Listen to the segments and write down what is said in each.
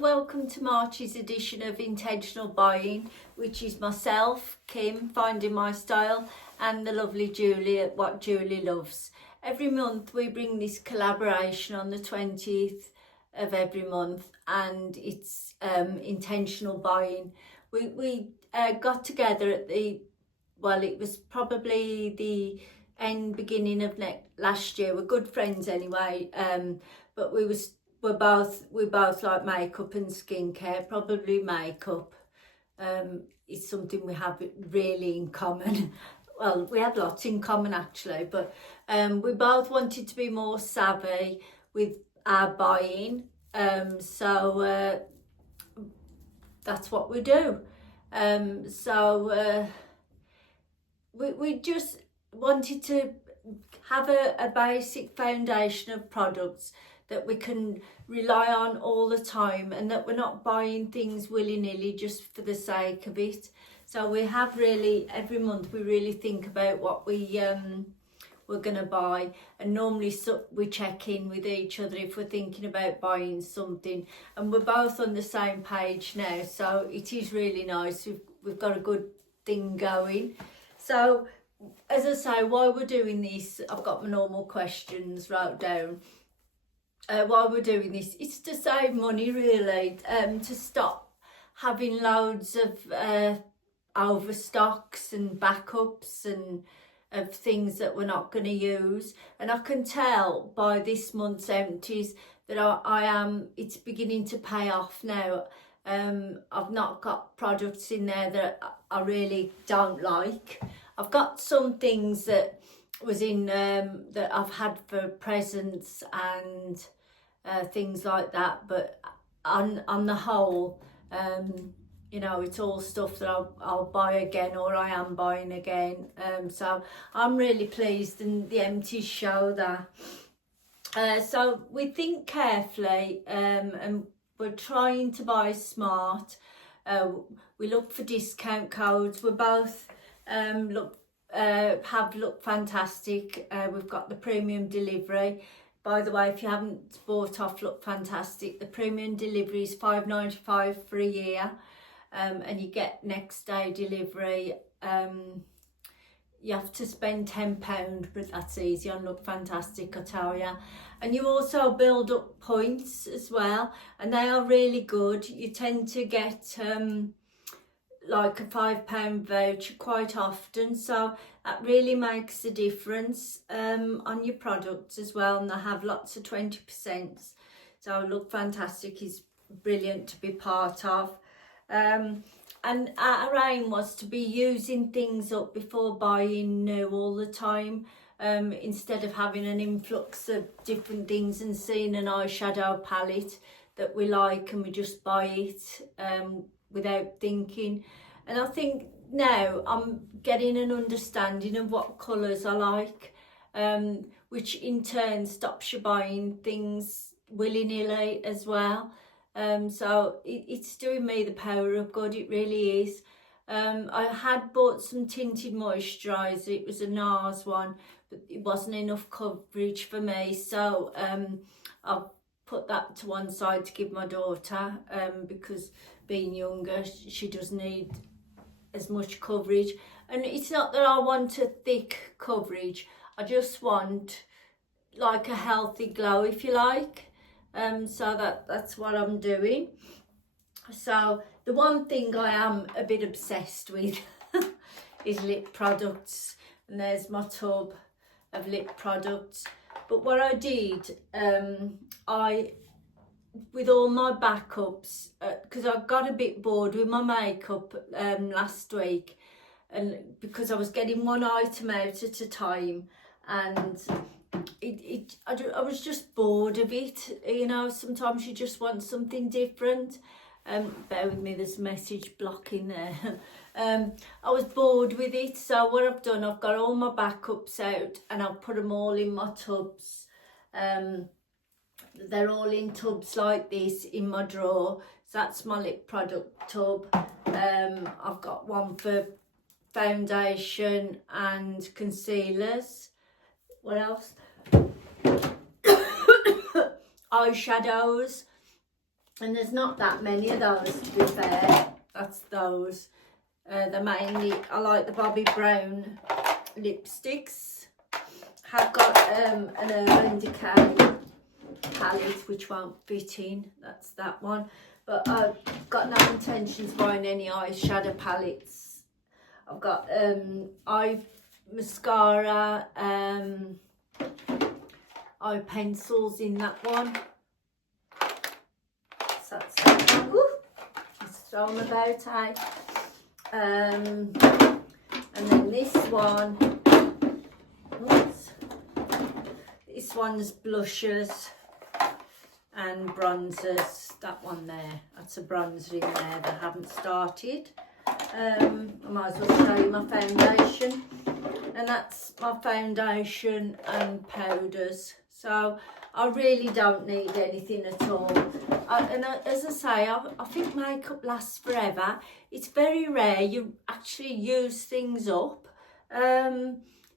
welcome to March's edition of Intentional Buying, which is myself, Kim, Finding My Style, and the lovely Julie at What Julie Loves. Every month we bring this collaboration on the 20th of every month, and it's intentional buying. We got together at it was probably the beginning of last year. We're good friends anyway, but we both like makeup and skincare. Probably makeup is something we have really in common. Well, we have lots in common actually, but we both wanted to be more savvy with our buying, so that's what we do. We just wanted to have a basic foundation of products that we can rely on all the time, and that we're not buying things willy-nilly just for the sake of it. So we have really, every month we really think about what we're going to buy, and normally we check in with each other if we're thinking about buying something, and we're both on the same page now, so it is really nice. We've got a good thing going. So as I say, while we're doing this, I've got my normal questions wrote down. While we're doing this, it's to save money really, to stop having loads of overstocks and backups and of things that we're not going to use. And I can tell by this month's empties that it's beginning to pay off now. I've not got products in there that I really don't like. I've got some things that was in that I've had for presents and things like that, but on the whole, you know, it's all stuff that I'll buy again, or I am buying again. So I'm really pleased, and the empties show that. So we think carefully, and we're trying to buy smart. We look for discount codes. We both have looked fantastic. We've got the premium delivery. By the way, if you haven't bought off Look Fantastic, the premium delivery is $5.95 for a year, and you get next day delivery. You have to spend £10, but that's easy on Look Fantastic, I tell you. And you also build up points as well, and they are really good. You tend to get like a £5 voucher quite often, so that really makes a difference on your products as well, and they have lots of 20%. So Look Fantastic is brilliant to be part of. And our aim was to be using things up before buying new all the time, instead of having an influx of different things and seeing an eyeshadow palette that we like and we just buy it without thinking. And I think now I'm getting an understanding of what colours I like, which in turn stops you buying things willy-nilly as well. So it's doing me the power of good, it really is. I had bought some tinted moisturiser. It was a NARS one, but it wasn't enough coverage for me, so I've put that to one side to give my daughter, because being younger, she does need as much coverage. And it's not that I want a thick coverage, I just want like a healthy glow, if you like. So that's what I'm doing. So the one thing I am a bit obsessed with is lip products, and there's my tub of lip products. But what I did, with all my backups, because I got a bit bored with my makeup last week, and because I was getting one item out at a time, and I was just bored of it. You know, sometimes you just want something different. Bear with me, there's message blocking there. I was bored with it, so what I've done, I've got all my backups out and I've put them all in my tubs. They're all in tubs like this in my drawer. So that's my lip product tub. I've got one for foundation and concealers. What else? Eyeshadows. And there's not that many of those, to be fair. That's those. They're mainly, I like the Bobbi Brown lipsticks. Have got an Urban Decay palette which won't fit in. That's that one. But I've got no intentions of buying any eyeshadow palettes. I've got eye mascara, eye pencils in that one. So that's that one. Just throw them about, eh? And then this one. Oops. This one's blushers and bronzers. That one there. That's a bronzer in there that I haven't started. I might as well show you my foundation. And that's my foundation and powders. So I really don't need anything at all. As I say, I think makeup lasts forever. It's very rare you actually use things up.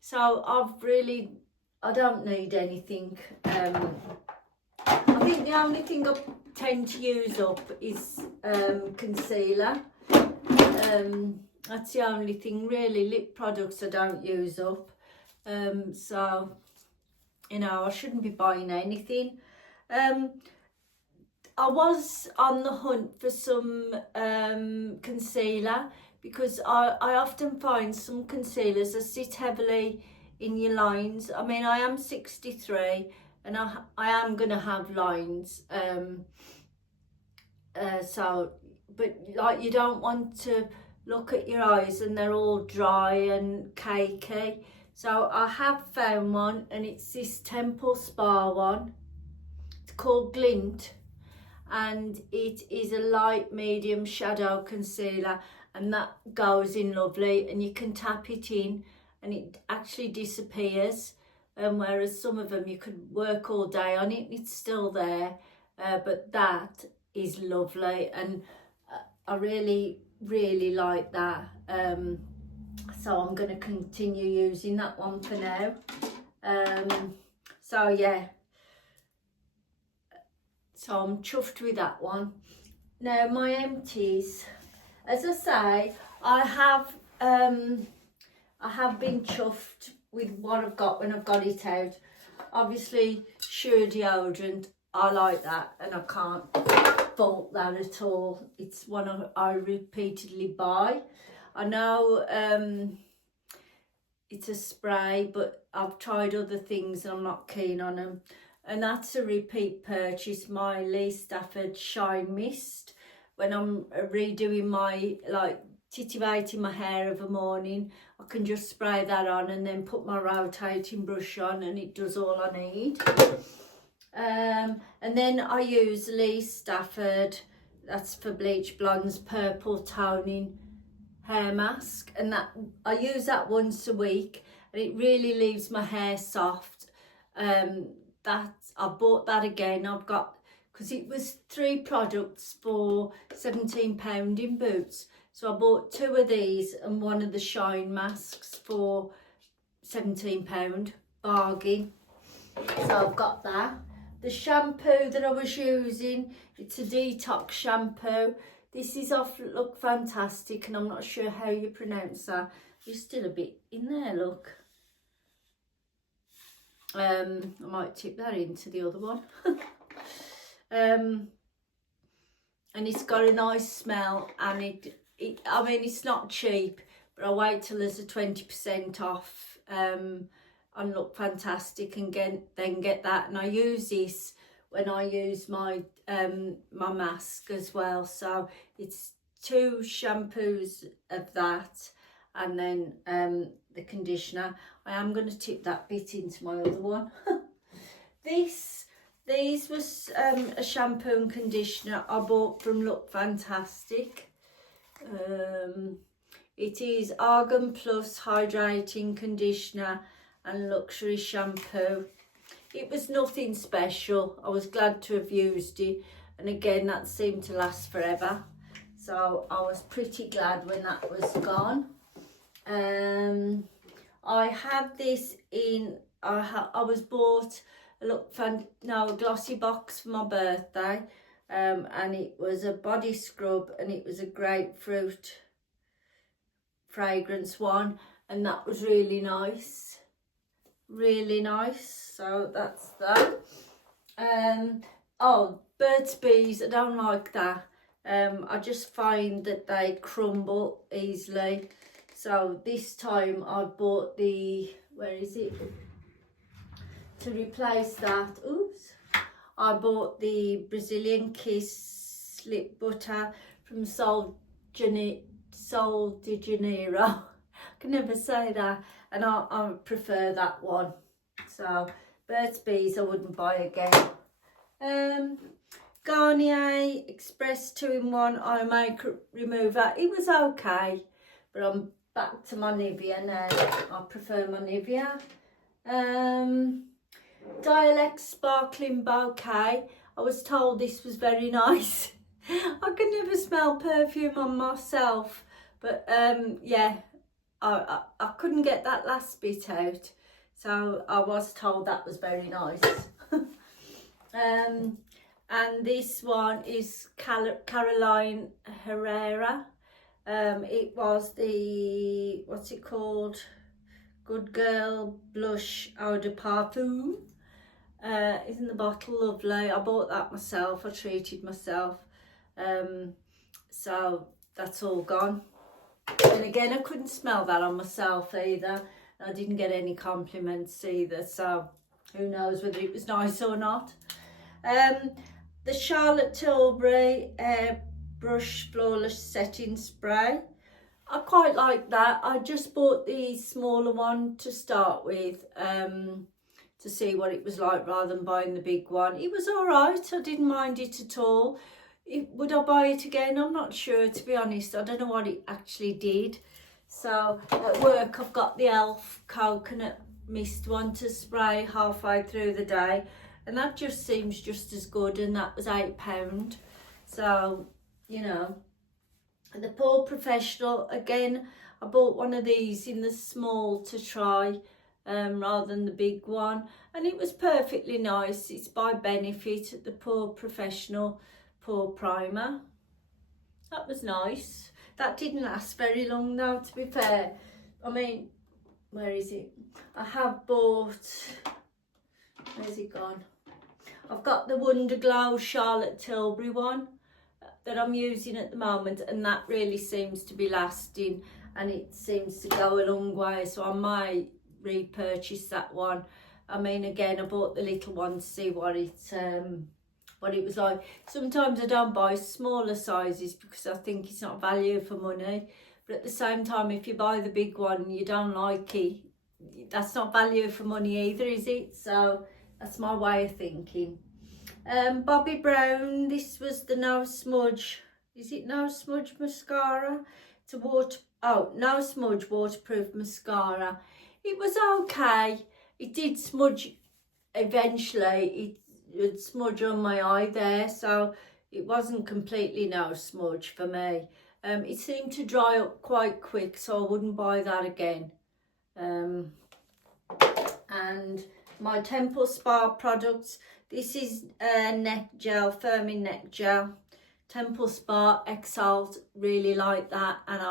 So I don't need anything. I think the only thing I tend to use up is concealer. That's the only thing really. Lip products I don't use up. So, you know, I shouldn't be buying anything. I was on the hunt for some concealer, because I often find some concealers that sit heavily in your lines. I mean, I am 63 and I am going to have lines. But like, you don't want to look at your eyes and they're all dry and cakey. So I have found one, and it's this Temple Spa one. It's called Glint, and it is a light medium shadow concealer, and that goes in lovely, and you can tap it in and it actually disappears. Whereas some of them you could work all day on it and it's still there. But that is lovely, and I really like that. So I'm going to continue using that one for now. So yeah, so I'm chuffed with that one. Now my empties, as I say, I have been chuffed with what I've got when I've got it out. Obviously, Sure deodorant, I like that, and I can't fault that at all. It's one I repeatedly buy. I know it's a spray, but I've tried other things and I'm not keen on them. And that's a repeat purchase, my Lee Stafford Shine Mist. When I'm redoing my, like, titivating my hair of a morning, I can just spray that on and then put my rotating brush on, and it does all I need. And then I use Lee Stafford, that's for Bleach Blonde's purple toning hair mask, and that I use that once a week, and it really leaves my hair soft. That I bought that again. I've got, because it was 3 products for £17 in Boots, so I bought 2 of these and 1 of the Shine masks for £17, bargain. So I've got that. The shampoo that I was using, it's a detox shampoo. This is off Look Fantastic, and I'm not sure how you pronounce that. There's still a bit in there, look. I might tip that into the other one. And it's got a nice smell, and I mean, it's not cheap, but I'll wait till there's a 20% off on Look Fantastic and then get that. And I use this when I use my my mask as well. So it's 2 shampoos of that, and then the conditioner. I am going to tip that bit into my other one. These was a shampoo and conditioner I bought from Look Fantastic. It is Argan Plus Hydrating Conditioner and Luxury Shampoo. It was nothing special. I was glad to have used it, and again, that seemed to last forever, so I was pretty glad when that was gone. I had this in, I was bought a glossy box for my birthday, and it was a body scrub, and it was a grapefruit fragrance one, and that was really nice, really nice. So that's that. Oh, Burt's Bees, I don't like that. I just find that they crumble easily. So this time I bought the, where is it? To replace that, oops, I bought the Brazilian Kiss Lip Butter from Sol de Janeiro. I can never say that, and I prefer that one. So Burt's Bees I wouldn't buy again. Garnier Express 2-in-1 Eye Makeup Remover. It was okay, but I'm back to my Nivea now. I prefer my Nivea. Dialect Sparkling Bouquet. I was told this was very nice. I can never smell perfume on myself, but yeah, I couldn't get that last bit out, so I was told that was very nice. And this one is Caroline Herrera. It was the, what's it called? Good Girl Blush Eau de Parfum. Isn't the bottle lovely? I bought that myself. I treated myself. So that's all gone. And again, I couldn't smell that on myself either. I didn't get any compliments either. So who knows whether it was nice or not. The Charlotte Tilbury Brush Flawless Setting Spray. I quite like that. I just bought the smaller one to start with, to see what it was like rather than buying the big one. It was all right. I didn't mind it at all. Would I buy it again? I'm not sure, to be honest. I don't know what it actually did. So at work I've got the Elf Coconut Mist one to spray halfway through the day, and that just seems just as good, and that was £8. So, you know. The Paul Professional, again, I bought one of these in the small to try, rather than the big one, and it was perfectly nice. It's by Benefit, the Paul Professional Pore Primer. That was nice. That didn't last very long though, to be fair. I mean, where is it? I have bought, where's it gone? I've got the Wonder Glow Charlotte Tilbury one that I'm using at the moment, and that really seems to be lasting, and it seems to go a long way, so I might repurchase that one. I mean, again, I bought the little one to see what it was like. Sometimes I don't buy smaller sizes because I think it's not value for money, but at the same time, if you buy the big one and you don't like it, that's not value for money either, is it? So that's my way of thinking. Bobbi Brown, this was the No Smudge, is it No Smudge mascara? It's a No Smudge waterproof mascara. It was okay. It did smudge eventually. It would smudge on my eye there, so it wasn't completely no smudge for me. It seemed to dry up quite quick, so I wouldn't buy that again. And my Temple Spa products. This is neck gel, firming neck gel. Temple Spa Exalt, really like that, and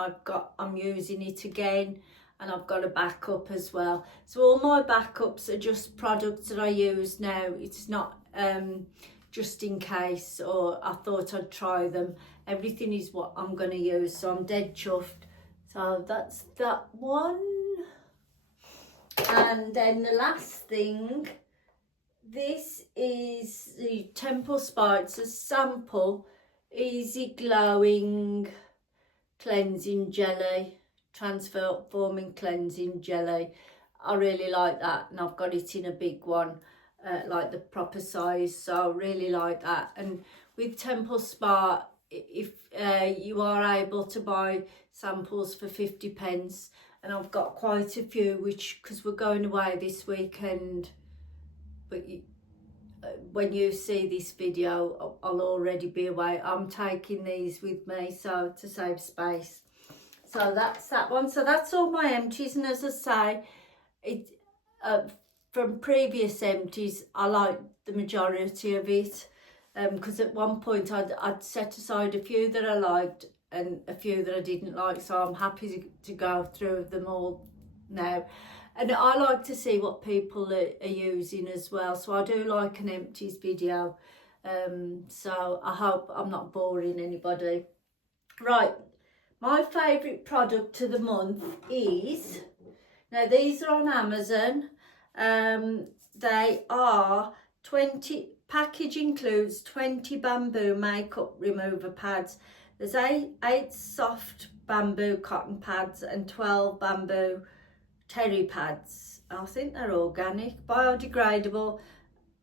I'm using it again, and I've got a backup as well. So all my backups are just products that I use now. It's not just in case, or I thought I'd try them. Everything is what I'm going to use, so I'm dead chuffed. So that's that one. And then the last thing, this is the Temple Spa. It's a sample Easy Glowing Cleansing Jelly, Transforming Cleansing Jelly. I really like that, and I've got it in a big one, like the proper size, so I really like that. And with Temple Spa, if you are able to buy samples for 50p, and I've got quite a few, which, because we're going away this weekend, but when you see this video, I'll already be away. I'm taking these with me, so to save space. So that's that one. So that's all my empties, and as I say, it from previous empties, I like the majority of it. because at one point I'd set aside a few that I liked and a few that I didn't like, so I'm happy to go through them all now. And I like to see what people are using as well, so I do like an empties video, so I hope I'm not boring anybody. Right, my favourite product of the month is, now these are on Amazon, they are 20, package includes 20 bamboo makeup remover pads. There's eight soft bamboo cotton pads and 12 bamboo terry pads. I think they're organic, biodegradable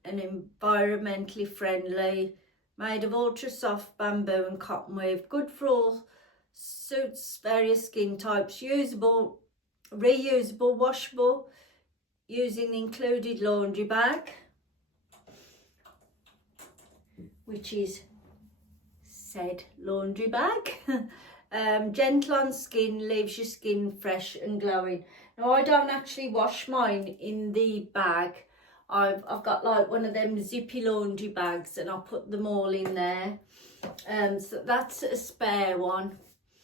and environmentally friendly, made of ultra soft bamboo and cotton weave, good for all, suits various skin types, usable, reusable, washable, using the included laundry bag, which is said laundry bag. Gentle on skin, leaves your skin fresh and glowing. Now I don't actually wash mine in the bag. I've got like one of them zippy laundry bags and I'll put them all in there. So that's a spare one.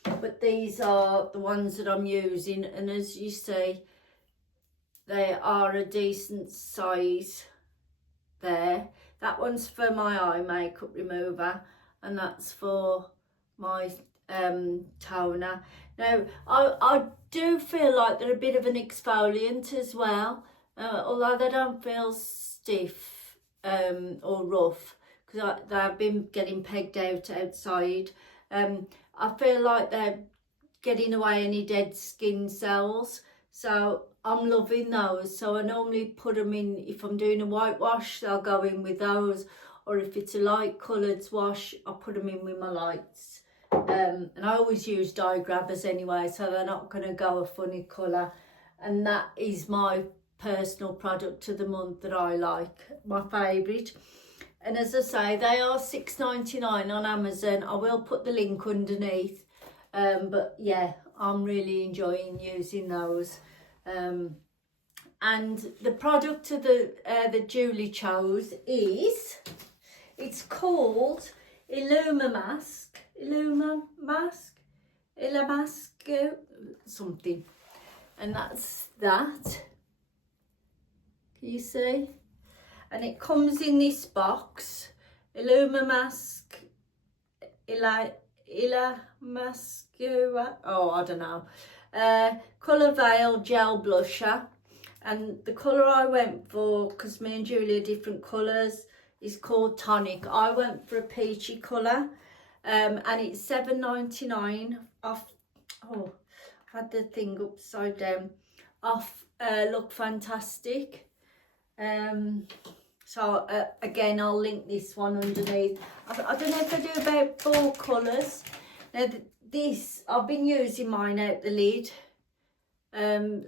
But these are the ones that I'm using, and as you see, they are a decent size there. That one's for my eye makeup remover, and that's for my toner. Now I do feel like they're a bit of an exfoliant as well, although they don't feel stiff or rough, because they've been getting pegged out outside. I feel like they're getting away any dead skin cells, so I'm loving those. So I normally put them in, if I'm doing a whitewash, I'll go in with those, or if it's a light coloured wash, I'll put them in with my lights. And I always use dye grabbers anyway, so they're not going to go a funny colour. And that is my personal product of the month that I like, my favourite. And as I say, they are $6.99 on Amazon. I will put the link underneath. But yeah, I'm really enjoying using those. And the product of that Julie chose is, it's called Illamamasque something, and that's that. Can you see? And it comes in this box, Illamamasque, oh I don't know, Colour Veil Gel Blusher. And the colour I went for, because me and Julie are different colours, is called Tonic. I went for a peachy colour, and it's $7.99 off. Oh, I had the thing upside down. Off Look Fantastic. So again, I'll link this one underneath. I don't know if I do about 4 colours. Now this, I've been using mine out the lid.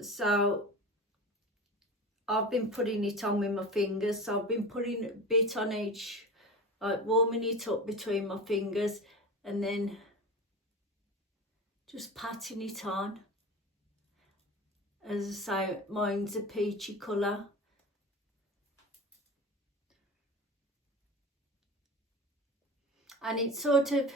So I've been putting it on with my fingers. So I've been putting a bit on each, like warming it up between my fingers, and then just patting it on. As I say, mine's a peachy colour. And it sort of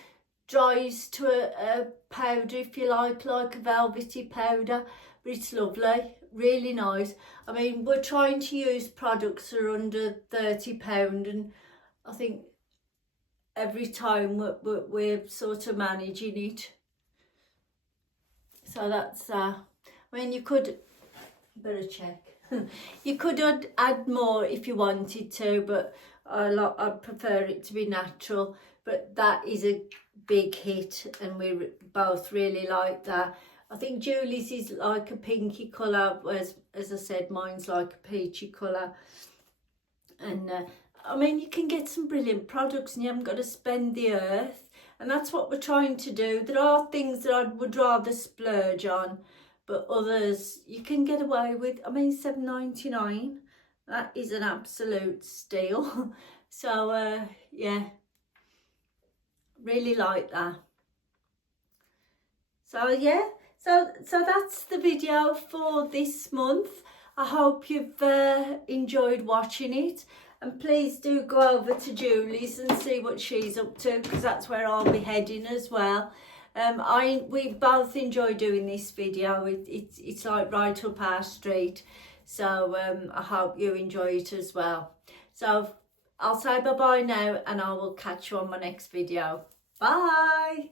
dries to a powder, if you like a velvety powder, but it's lovely, really nice. I mean, we're trying to use products that are under £30, and I think every time we're sort of managing it. So that's, I mean, you could, better check. You could add more if you wanted to, but I prefer it to be natural. But that is a big hit, and we both really like that. I think Julie's is like a pinky colour, whereas, as I said, mine's like a peachy colour. And I mean, you can get some brilliant products and you haven't got to spend the earth. And that's what we're trying to do. There are things that I would rather splurge on, but others you can get away with. I mean, $7.99, that is an absolute steal. So yeah, really like that. So yeah, so that's the video for this month. I hope you've enjoyed watching it, And please do go over to Julie's and see what she's up to, because that's where I'll be heading as well. We both enjoy doing this video. It's like right up our street. So I hope you enjoy it as well. So I'll say bye-bye now, and I will catch you on my next video. Bye!